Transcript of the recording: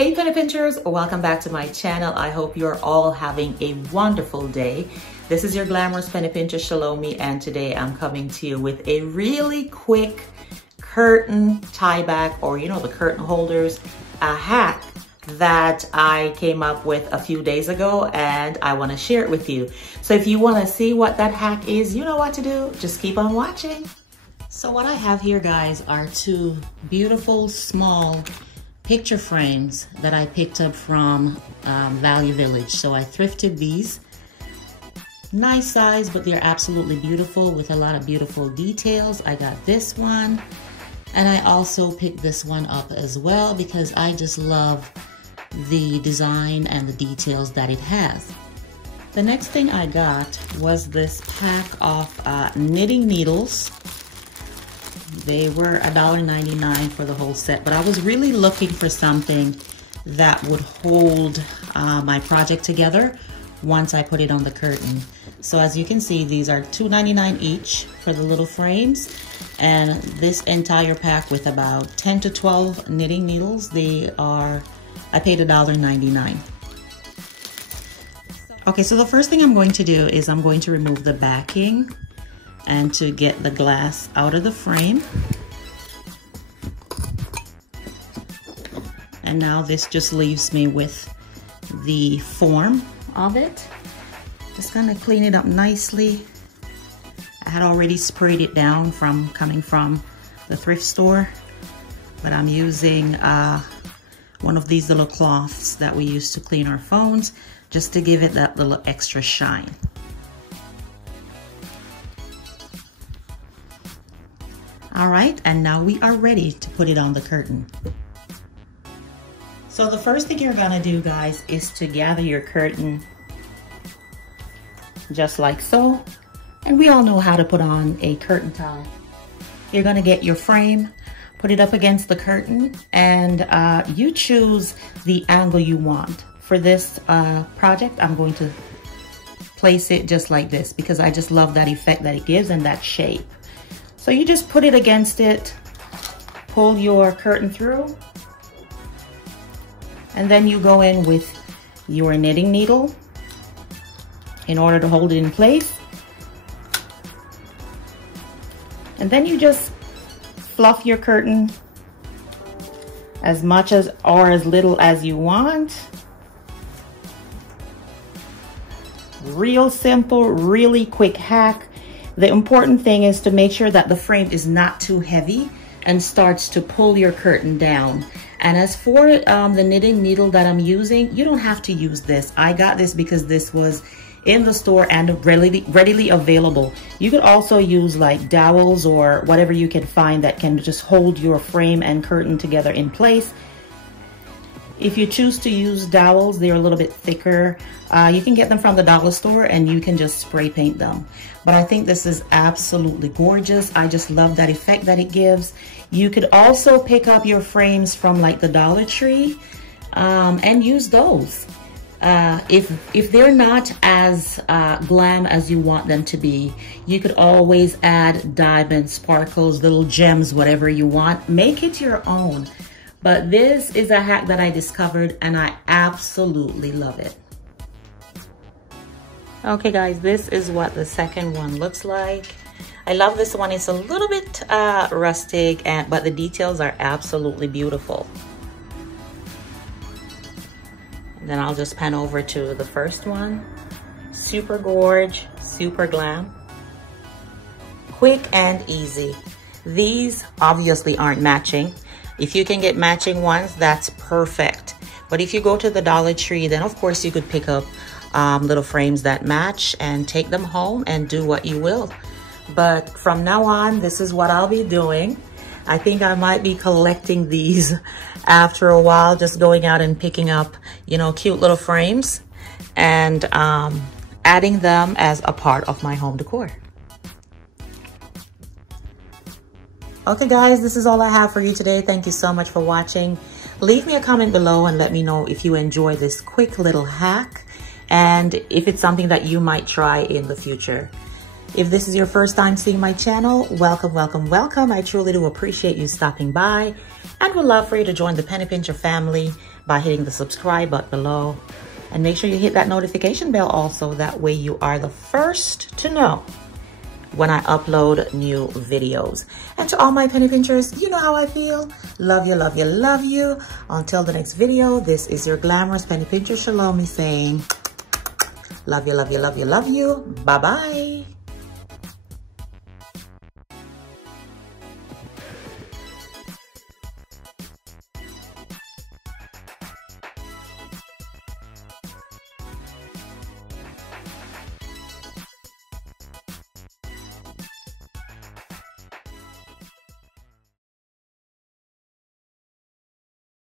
Hey penny pinchers, welcome back to my channel. I hope you're all having a wonderful day. This is your glamorous penny pincher Chelomie, and today I'm coming to you with a really quick curtain tie back, or the curtain holders, a hack that I came up with a few days ago, and I want to share it with you. So if you want to see what that hack is, you know what to do. Just keep on watching. So what I have here, guys, are two beautiful small picture frames that I picked up from Value Village. So I thrifted these. Nice size, but they're absolutely beautiful with a lot of beautiful details. I got this one, and I also picked this one up as well because I just love the design and the details that it has. The next thing I got was this pack of knitting needles. They were $1.99 for the whole set, but I was really looking for something that would hold my project together once I put it on the curtain. So as you can see, these are $2.99 each for the little frames, and this entire pack with about 10 to 12 knitting needles, I paid $1.99. Okay, so the first thing I'm going to do is I'm going to remove the backing and to get the glass out of the frame. And now this just leaves me with the form of it. Just gonna clean it up nicely. I had already sprayed it down from coming from the thrift store, but I'm using one of these little cloths that we use to clean our phones, just to give it that little extra shine. All right, and now we are ready to put it on the curtain. So the first thing you're gonna do, guys, is to gather your curtain just like so. And we all know how to put on a curtain tie. You're gonna get your frame, put it up against the curtain, and you choose the angle you want. For this project, I'm going to place it just like this because I just love that effect that it gives and that shape. So you just put it against it, pull your curtain through, and then you go in with your knitting needle in order to hold it in place. And then you just fluff your curtain as much as or as little as you want. Real simple, really quick hack. The important thing is to make sure that the frame is not too heavy and starts to pull your curtain down. And as for the knitting needle that I'm using, you don't have to use this. I got this because this was in the store and readily available. You could also use like dowels or whatever you can find that can just hold your frame and curtain together in place. If you choose to use dowels, they're a little bit thicker. You can get them from the dollar store and you can just spray paint them. But I think this is absolutely gorgeous. I just love that effect that it gives. You could also pick up your frames from like the Dollar Tree and use those. If they're not as glam as you want them to be, you could always add diamonds, sparkles, little gems, whatever you want. Make it your own. But this is a hack that I discovered and I absolutely love it. Okay guys, this is what the second one looks like. I love this one. It's a little bit rustic, but the details are absolutely beautiful. And then I'll just pan over to the first one. Super gorge, super glam. Quick and easy. These obviously aren't matching. If you can get matching ones, that's perfect. But if you go to the Dollar Tree, then of course you could pick up little frames that match and take them home and do what you will. But from now on, this is what I'll be doing. I think I might be collecting these after a while, just going out and picking up, cute little frames and adding them as a part of my home decor. Okay guys, this is all I have for you today. Thank you so much for watching. Leave me a comment below and let me know if you enjoy this quick little hack and if it's something that you might try in the future. If this is your first time seeing my channel, welcome, welcome, welcome. I truly do appreciate you stopping by and would love for you to join the Penny Pincher family by hitting the subscribe button below. And make sure you hit that notification bell also. That way you are the first to know when I upload new videos. And to all my penny pinchers, you know how I feel. Love you, love you, love you. Until the next video, this is your glamorous penny pincher, Shalomie, saying, love you, love you, love you, love you. Bye-bye.